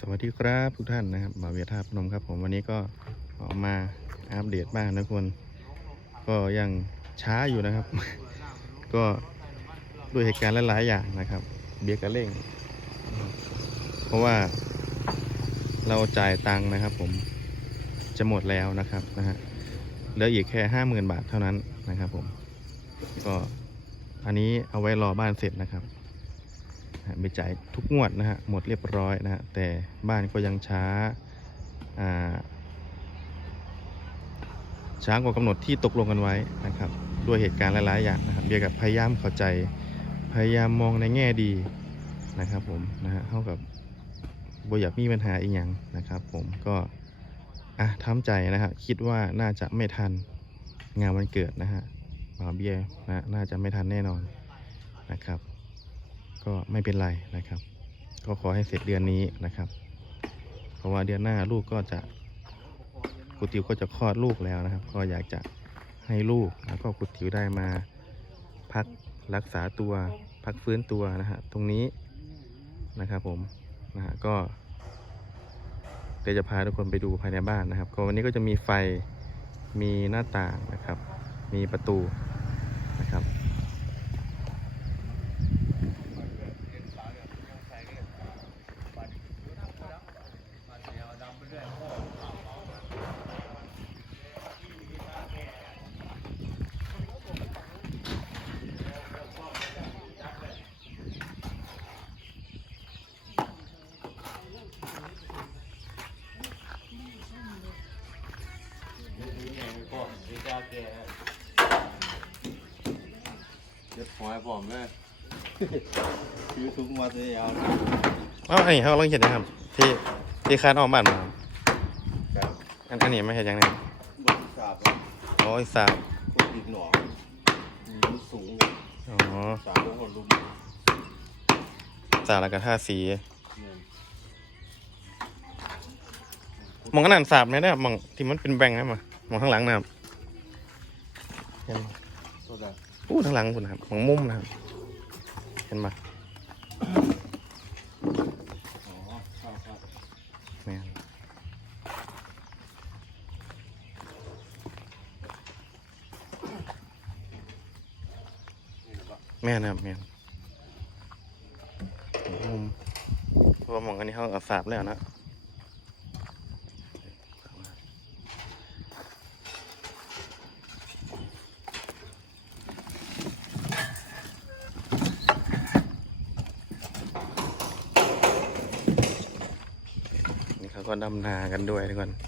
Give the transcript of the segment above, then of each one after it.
สวัสดีครับทุกท่านนะครับบ่าวเวียท่าพนมครับ ผมวันนี้ก็ออกมาอัปเดตบ้านนะทุกคนก็ยังช้าอยู่นะครับ ก็ด้วยเหตุการณ์หลายๆอย่างนะครับ เบียร์กระเร่ง เพราะว่าเราจ่ายตังค์นะครับ ผมจะหมดแล้วนะครับนะฮะเหลืออีกแค่ห้าหมื่นบาทเท่านั้นนะครับ ผม ก็อันนี้เอาไว้รอบ้านเสร็จนะครับ ไปจ่ายทุกงวดนะฮะหมดเรียบร้อยนะฮะแต่บ้านก็ยังช้าอ่าช้ากว่ากำหนดที่ตกลงกันไว้นะครับด้วยเหตุการณ์หลาย ๆ อย่างนะครับเบียกับพยายามเข้าใจ พยายามมองในแง่ดีนะครับผมนะฮะเท่ากับบอยากมีปัญหาอีกอย่างนะครับ ผมก็อะทำใจนะฮะคิดว่าน่าจะไม่ทันงานวันเกิดนะฮะบ่าวเบียนะน่าจะไม่ทันแน่นอนนะครับ ก็ไม่เป็นไรนะครับ ก็ขอให้เสร็จเดือนนี้นะครับ เพราะว่าเดือนหน้าลูกก็จะกุติวก็จะคลอดลูกแล้วนะครับ ก็อยากจะให้ลูกแล้วก็กุติวได้มาพักรักษาตัวพักฟื้นตัวนะฮะตรงนี้นะครับผมนะฮะก็เดี๋ยวจะพาทุกคนไปดูภายในบ้านนะครับ ก็วันนี้ก็จะมีไฟมีหน้าต่างนะครับ มีประตูนะครับ เจ็บหัวให้ผมเลยคิวทุกมาตัวเอาเอ้าอันนี้เขาลองเห็นนะครับ ที่ที่คาดออกบ้านมาครับครับอันอันนี้ไม่เห็นยังไงบนสาบโอ้ยสาวคนดินหนองมันสูงอ๋อสามคนคนลุมสาวแล้วก็ท่าสีเนี่ยมองขนาดสาบเนี่ยนะมองที่มันเป็นแบงค์นะมามองข้างหลังนะครับเห็นไหม ตัวใด อู้ข้างหลังคุณนะครับมองมุมนะครับ เห็นไหมแม่นแม่นะครับแม่นมุมเพรว่ามองอันนี้เขาอาสาบแล้วนะ ก็ดำนากันด้วยทุกคน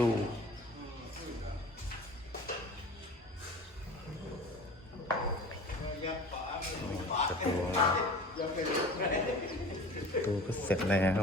ตูประตูประตูก็เสร็จแล้ว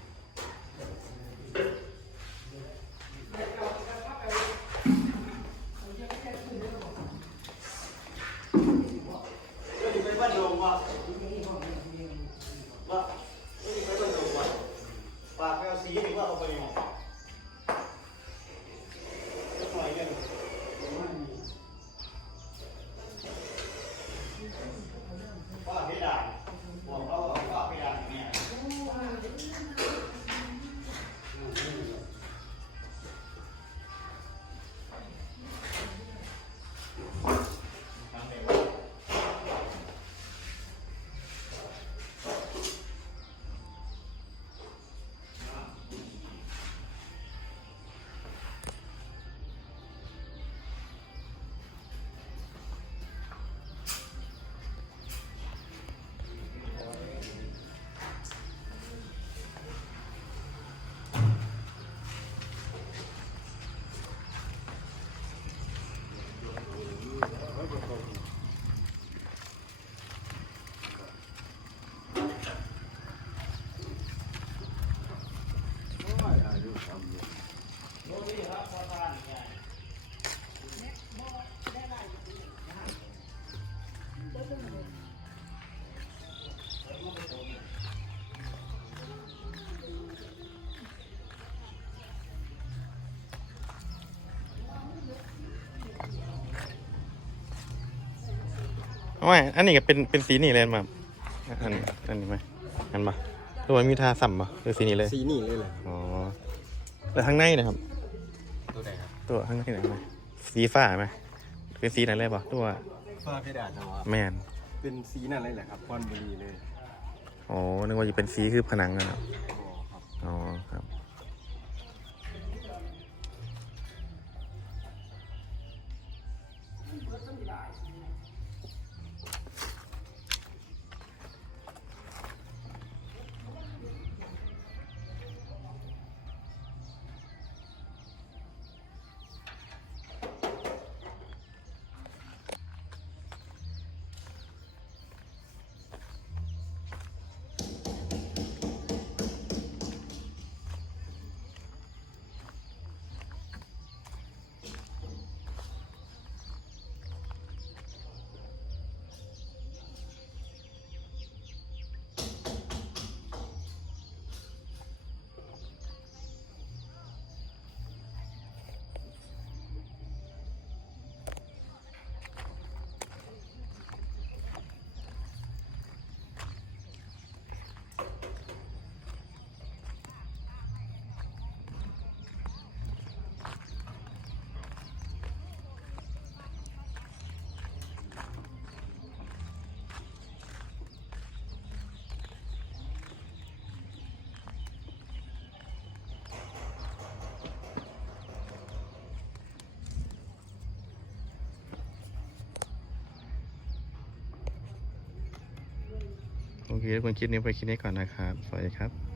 ごめんね。 เอาไว้อันนี้ก็เป็นเป็นสีนี่เลยมาอันอันนี้ไหมอันปะตัวมันมีทาสัมปะหรือสีนี้เลยสีนี่เลยเหรออ๋อแล้วข้างในนะครับ ตัวไหนครับตัวข้างในไหนไหมสีฟ้าไหมเป็นสีไหนเลยปะตัวฝ้าเพดานนะวะแมนเป็นสีนั่นเลยแหละครับคอนบุรีเลยอ๋อนึกว่าจะเป็นสีคือผนังอะนะอ๋อครับอ๋อครับ เคทุกคนคลิปนี้ไปคลิปนี้ก่อนนะครับ สวัสดีครับ